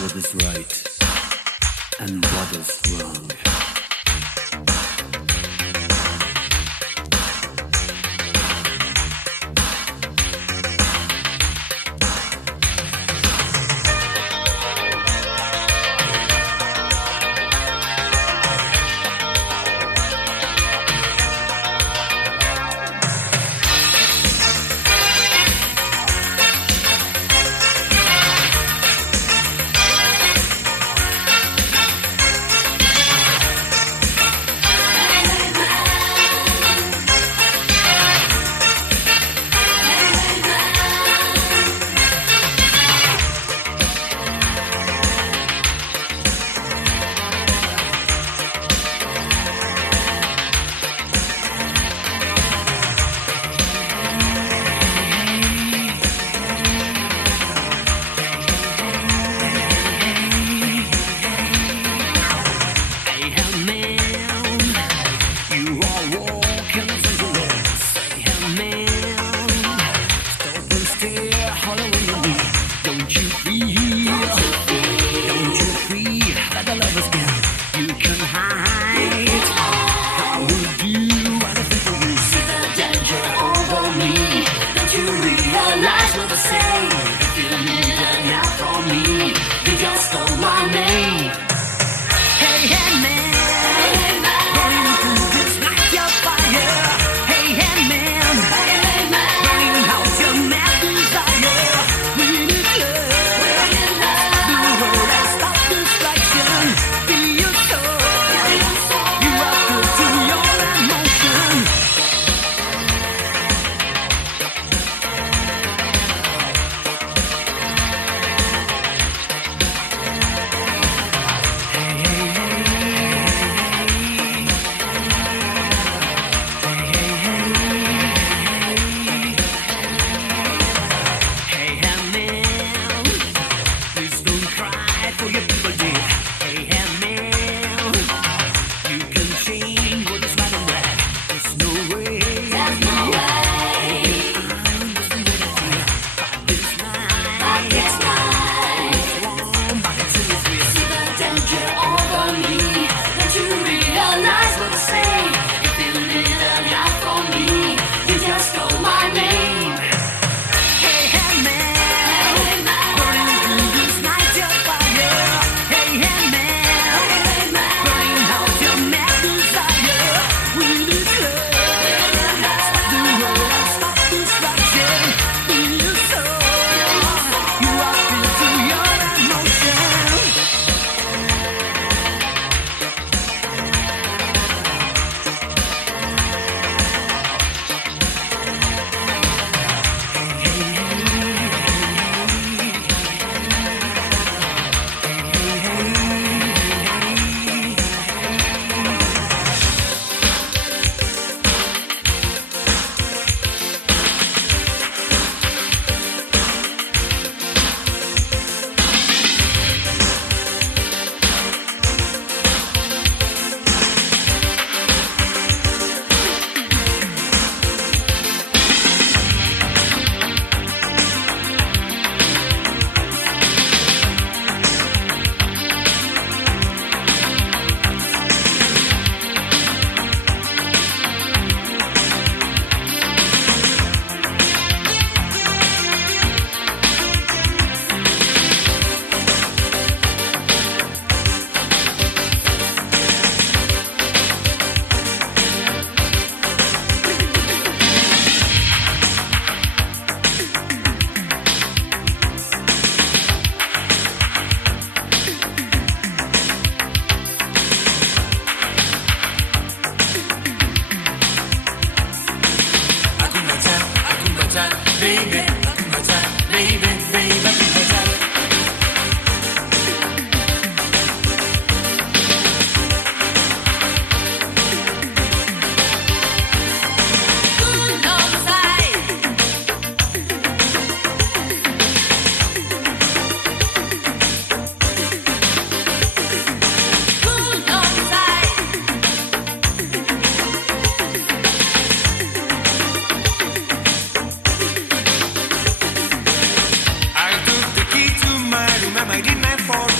what is right and what is wrong. I took the key to my room and I did my phone.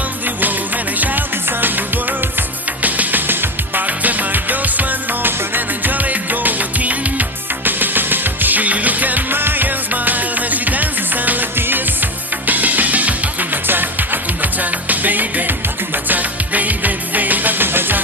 on the wall and I shouted some words. But then my doors went open and angelic go walking. She looked at my and smiled and she dances and like this. Akumbacha, baby, akumbacha, baby, baby, akumbacha.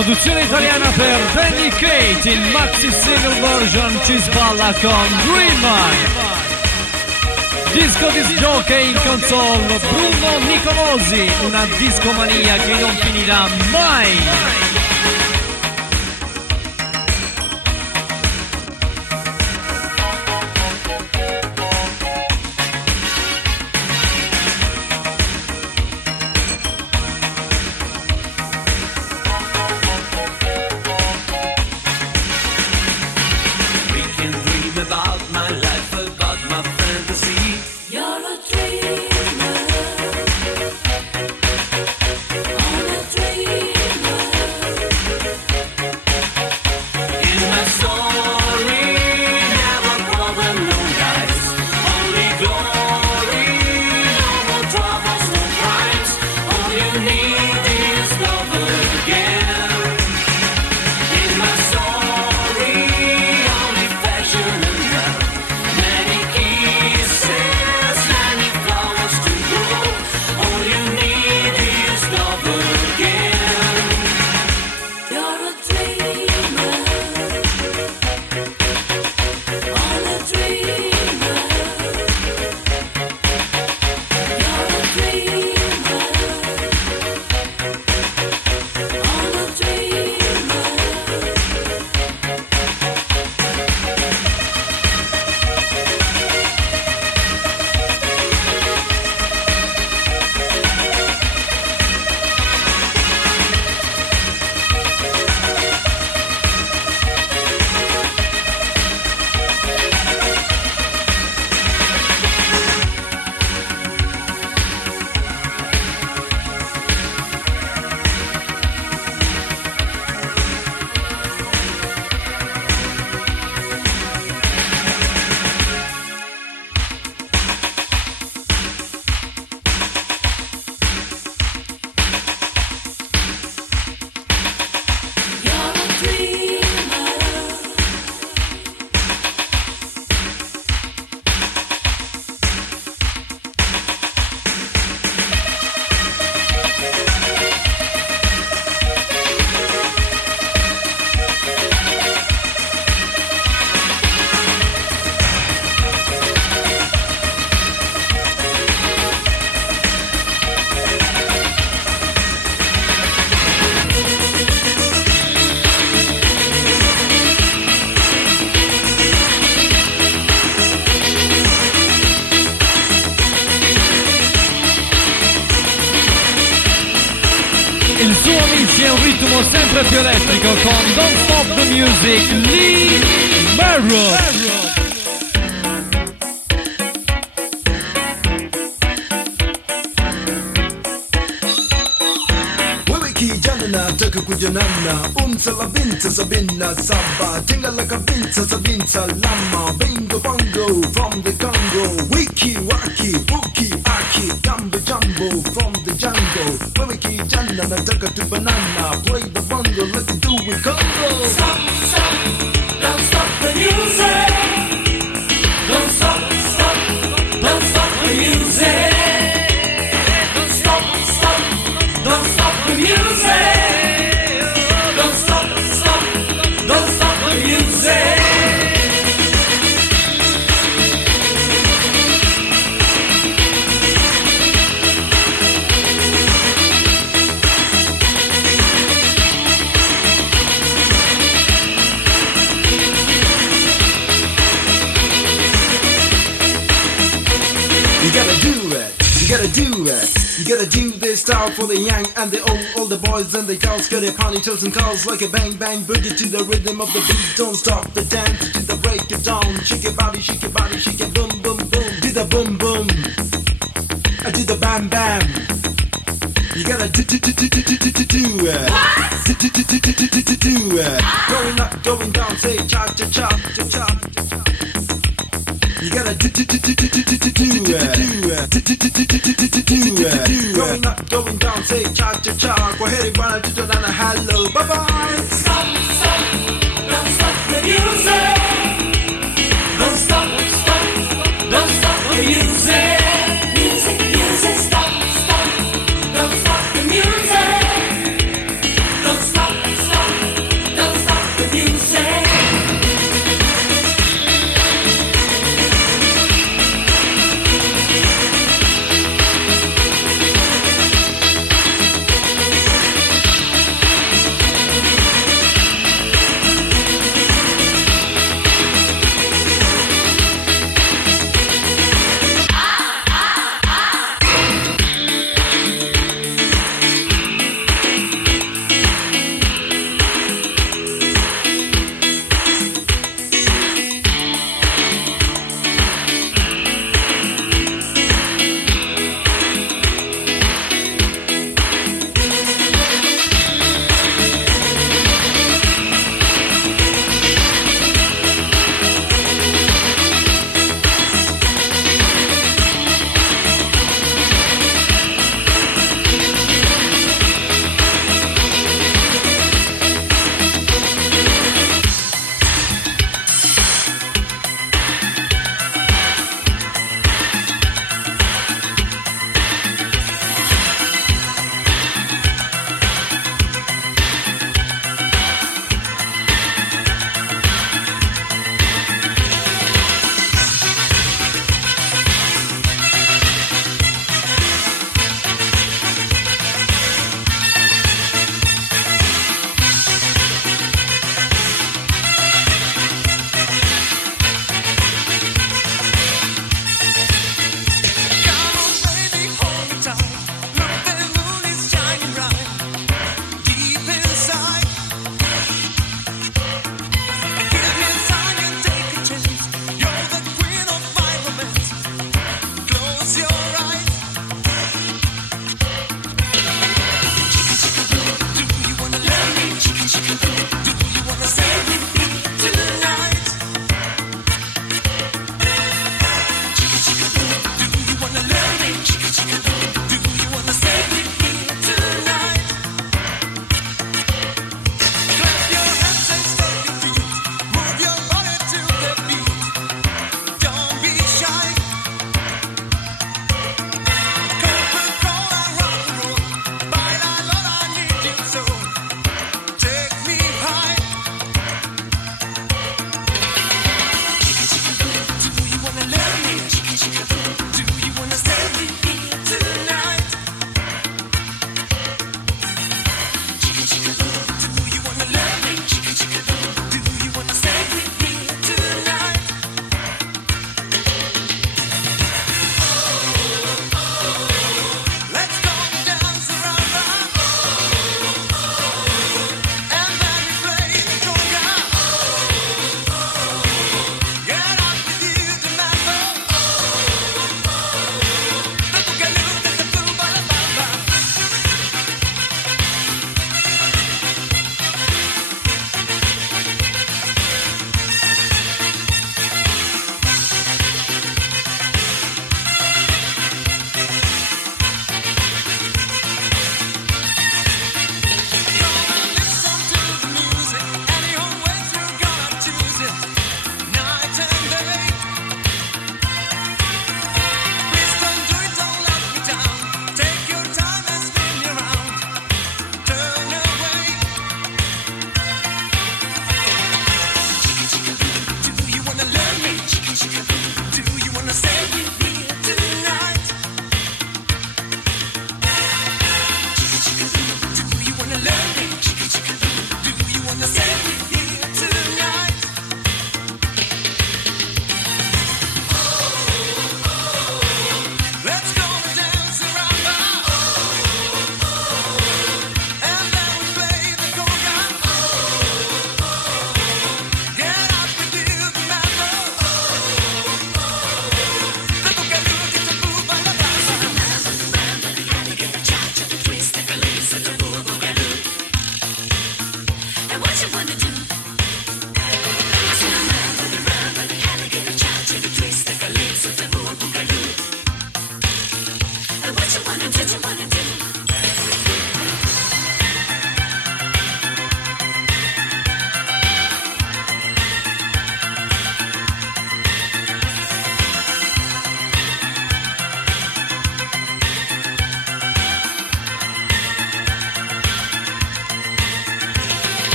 Produzione italiana per Danny Kate, il maxi single version ci sballa con Dreamer. Disco disc jockey in console Bruno Nicolosi, una discomania che non finirà mai. Il suo amici è un ritmo sempre più elettrico con Don't Stop the Music, Lee Barrett. Taka kujanana, la vinta sabina saba, tinga la kabinta sabinta lama, bingo bongo from the Congo, wiki waki, uki aki, gumbo jumbo from the jungle, wiki jana taka to banana, play the bongo, let's do it Congo. Stop, stop, don't stop the music. Don't stop, stop, don't stop the music. Don't stop, stop, don't stop the music. You gotta do it. You gotta do this style for the young and the old. All the boys and the girls got their ponytails and curls like a bang bang boogie to the rhythm of the beat. Don't stop the dance to the break of dawn. Shake your body, shake your body, shake it boom boom boom. Do the boom boom. I do the bam bam. You gotta do it. Do it. Going up, going down, say cha cha cha cha cha. You gotta do it. Going up, going down, say cha cha cha. Go ahead and run to the hello, bye bye. Stop, stop, don't stop the music. Don't stop, stop, don't stop the music. Music, music, stop, stop, don't stop the music. Don't stop, stop.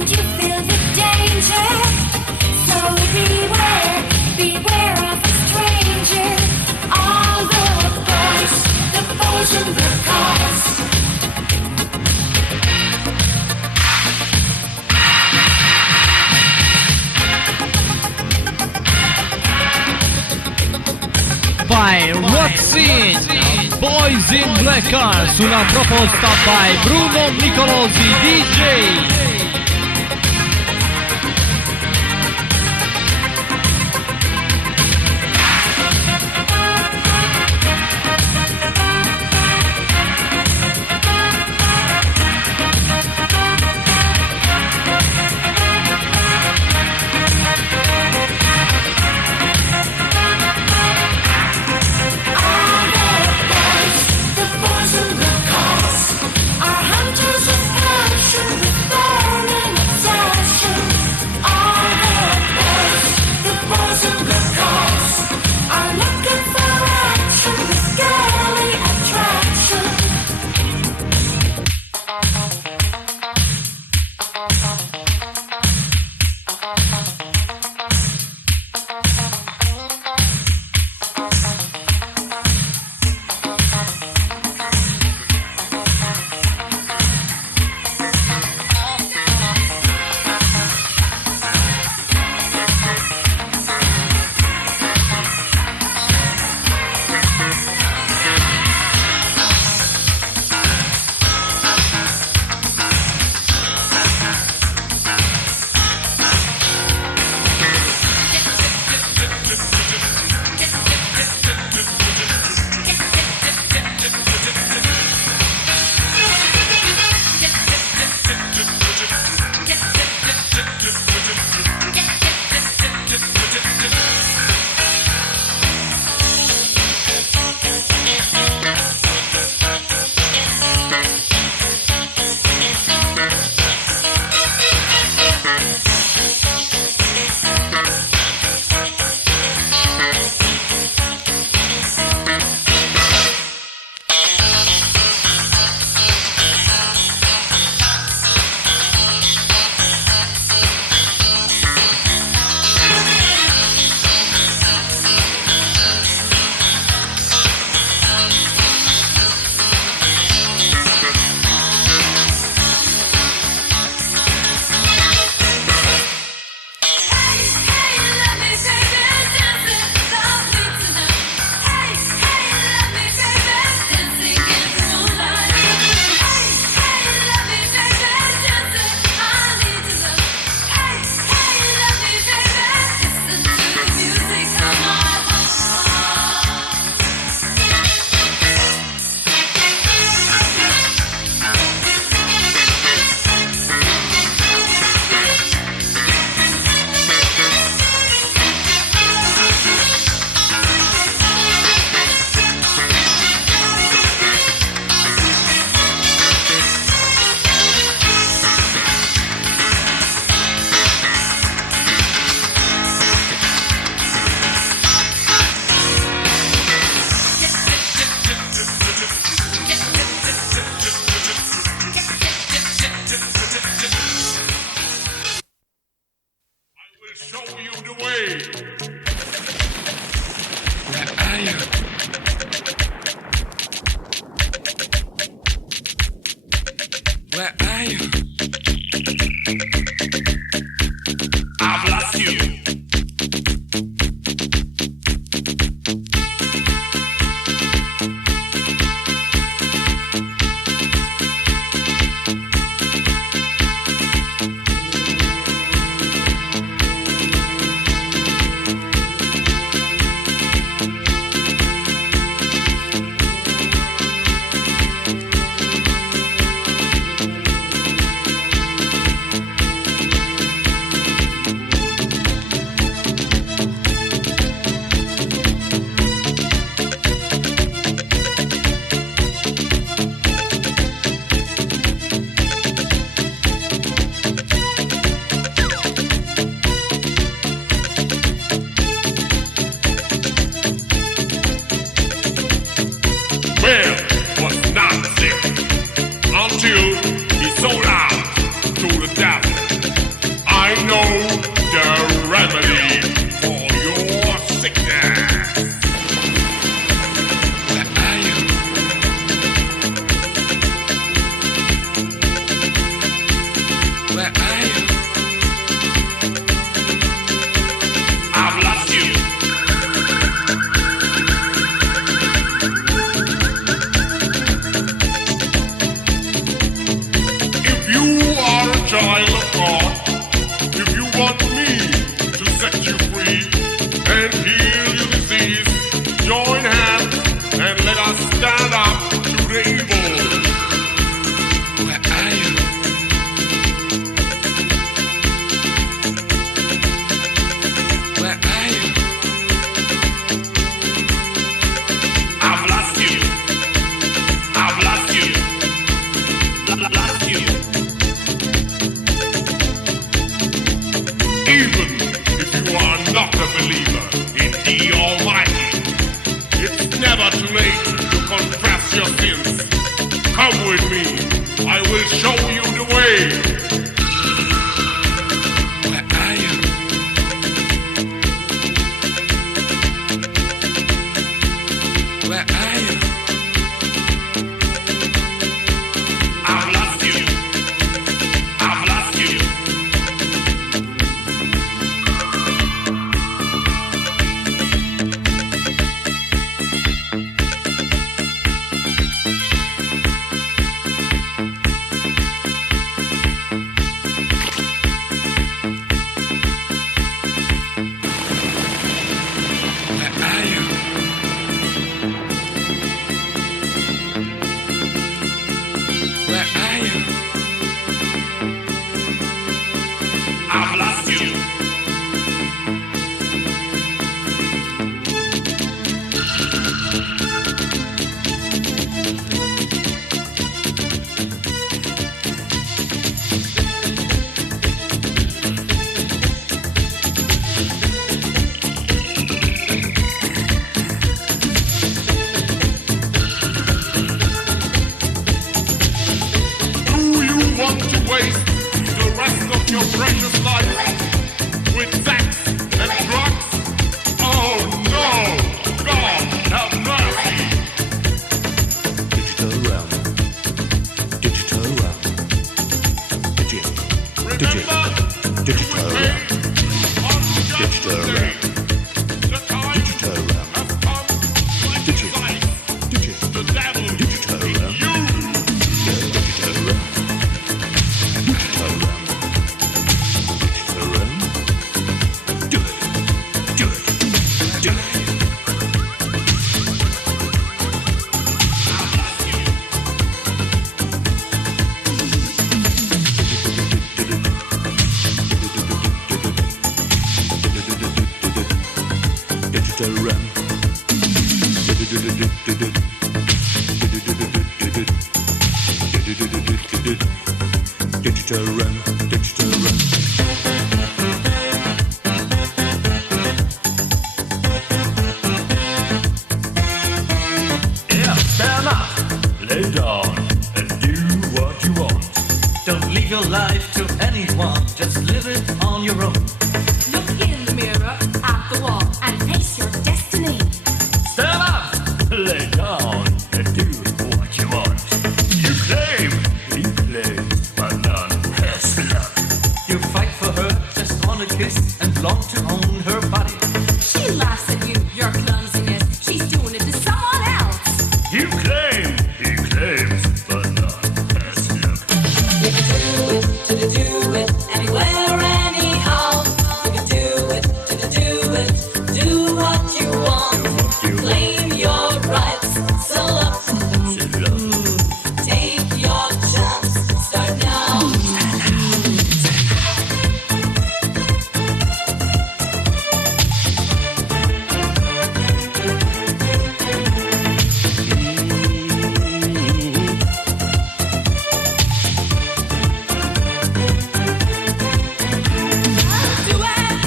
and you feel the danger. So beware, by Roxin, Boys in Black Cars, una proposta by Bruno Nicolosi DJ. Digital run, digital run. Yeah, stand up, lay down, and do what you want. Don't leave your life to anyone, just live it on your own. Look in the mirror, at the wall, and face your destiny. Stand up, lay down, and do what you want. You claim, he claims, but none has luck. You fight for her, just want a kiss, and long to own her body. She laughs at you, your clumsiness. She's doing it to someone else. You claim, he claims, but none has luck. You can do it, anywhere, anyhow. You can do it, do what you want. Claim your rights, sell up. Take your chance, start now. Do it,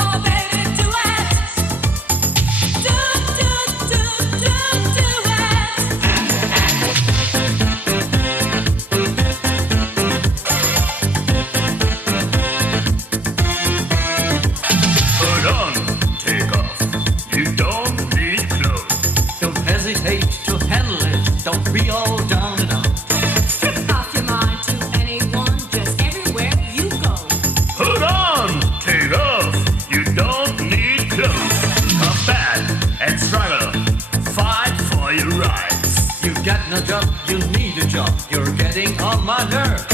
oh baby, do it. Do Put on, take off. You don't need clothes. Don't hesitate to handle it, don't be all down and out. Strip off your mind to anyone, just everywhere you go. Put on, take off. You don't need clothes. Combat and struggle. Fight for your rights. You got no job, you need a job, you're getting on my nerve.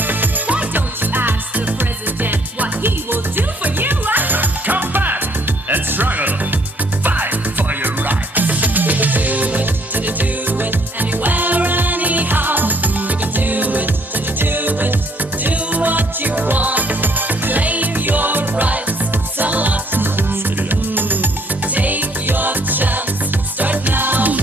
Why don't you ask the president what he will do for you? Combat and struggle. Fight for your rights. Do it, anywhere, anyhow. You can do it, do what you want. Claim your rights, sell up. Take your chance, start now.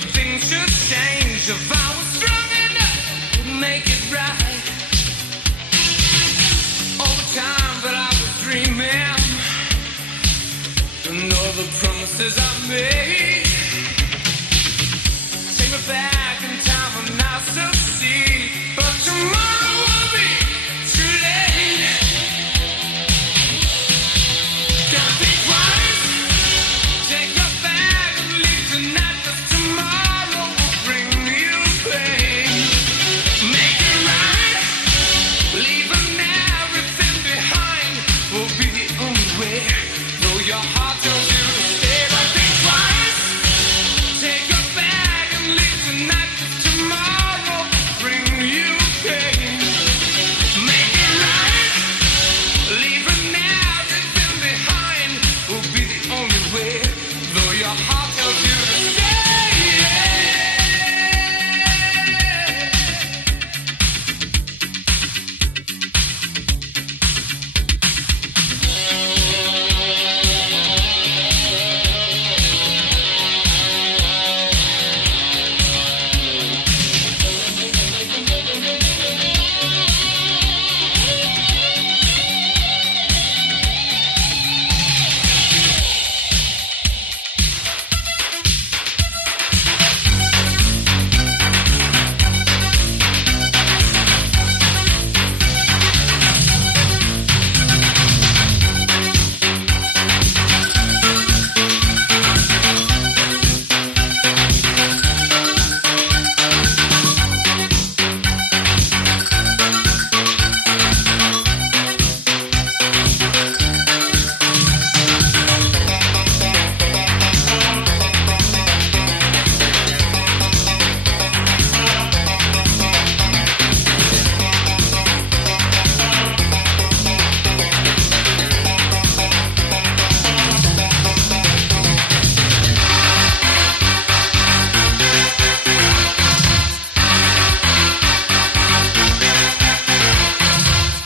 but things should change. If I was strong enough to make it right. All the time that I was dreaming, and all the promises I made. Take me back in time and I'll succeed. But tomorrow will be too late. Gotta think twice. Take your bag and leave tonight, 'cause tomorrow will bring you pain. Make it right. Leaving everything behind will be the only way. Though your heart tells you to stay, but think twice. Take your bag and leave tonight, 'cause tomorrow will bring you pain. Make it right. Leaving everything behind will be the only way. Though your heart tells you to stay.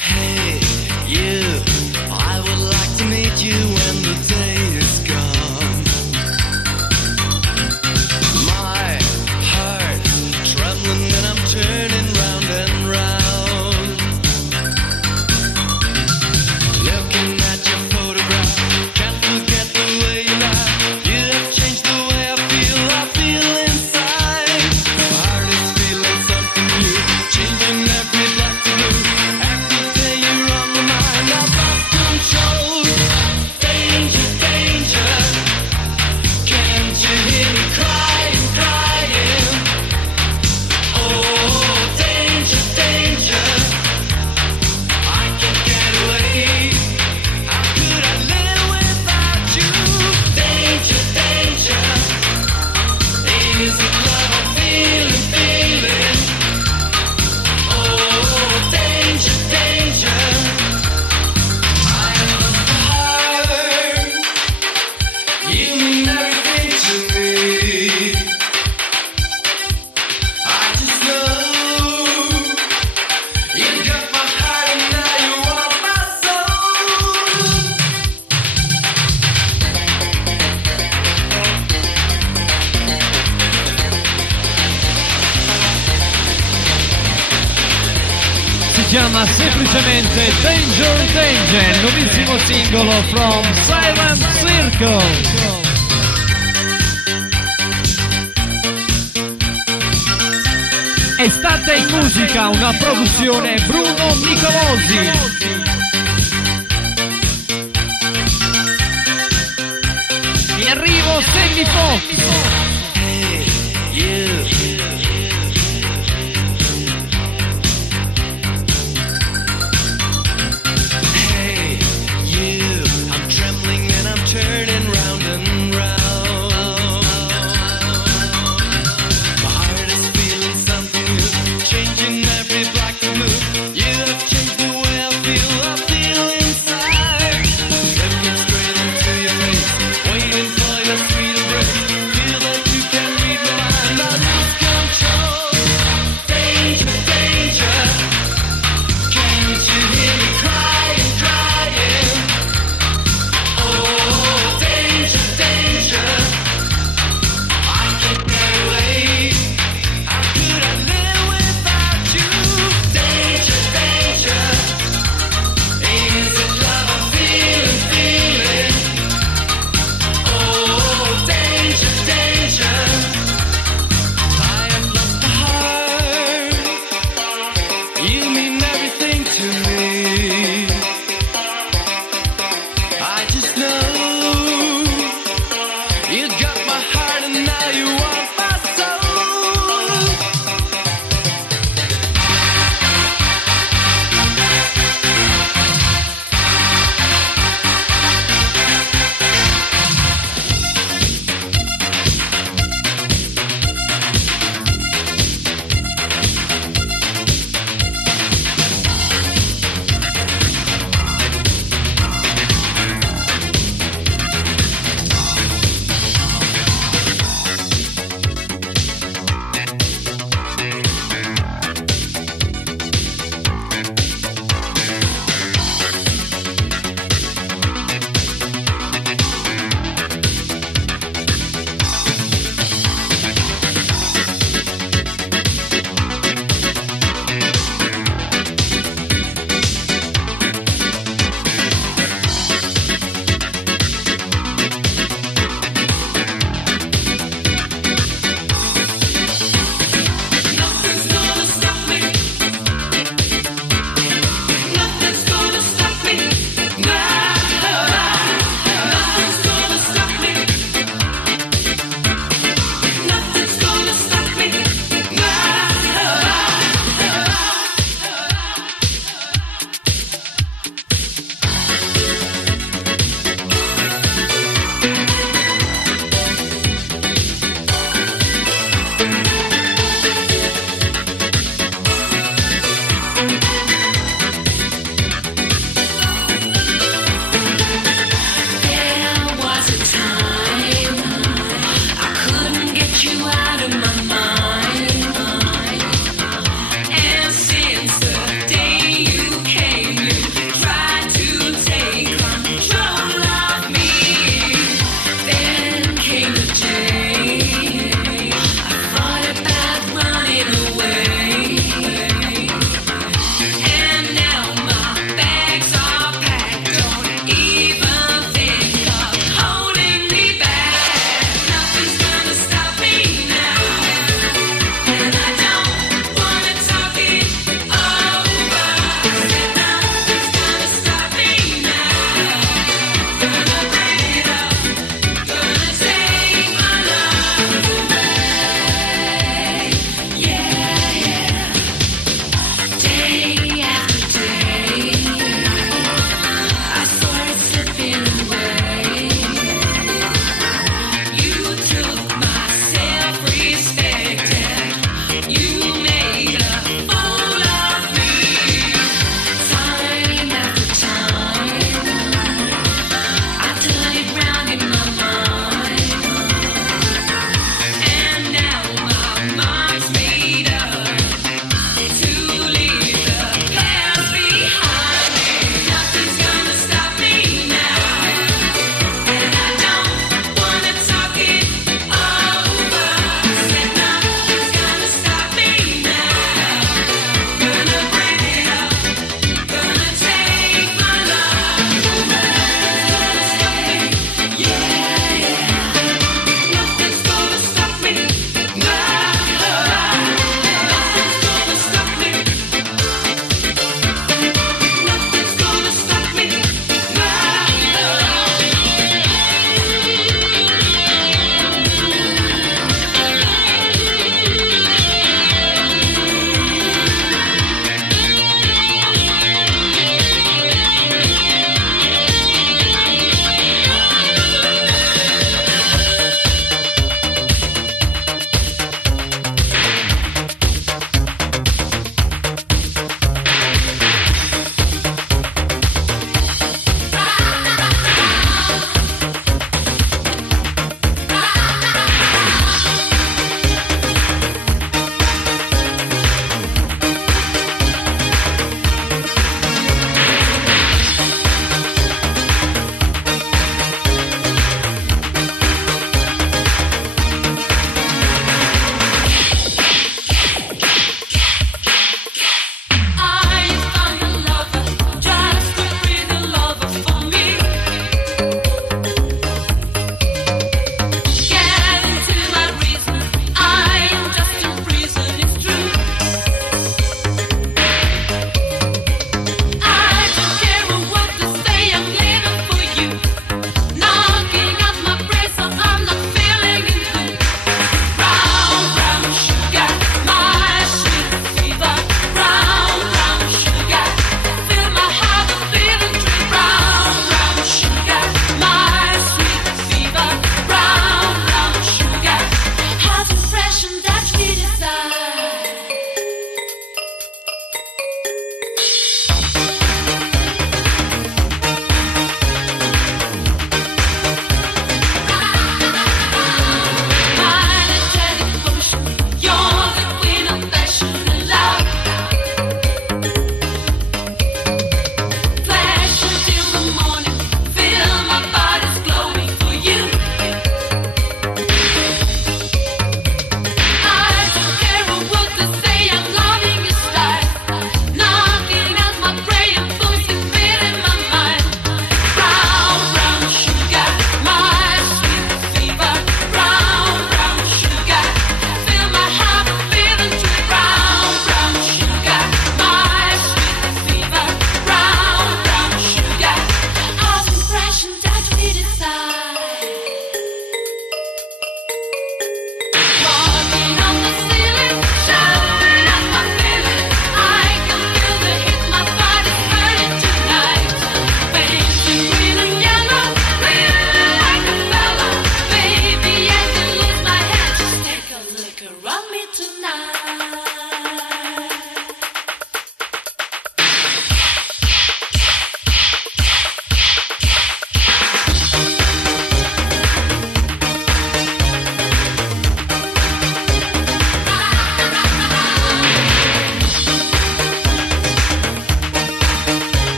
Hey, you, I would like to meet you when the day is gone. My heart trembling and I'm turning round and round. Looking at your photograph, can't forget the way you laugh. You have changed the way I feel inside. My heart is feeling something new, changing every black to blue. Every day you're on my mind, I've lost control. Danger, danger, can't you hear me crying, crying? Oh, danger, danger, I can't get away. How could I live without you? Danger, danger, is it love I'm feeling, feeling? Oh, danger, danger, I am the heart. You mean everything to me. I just know you got my heart and now you want my soul. Si chiama semplicemente Danger Danger, nuovissimo singolo from Silent Circle. Estate in musica, una produzione Bruno Nicolosi. In arrivo Sandy Fox.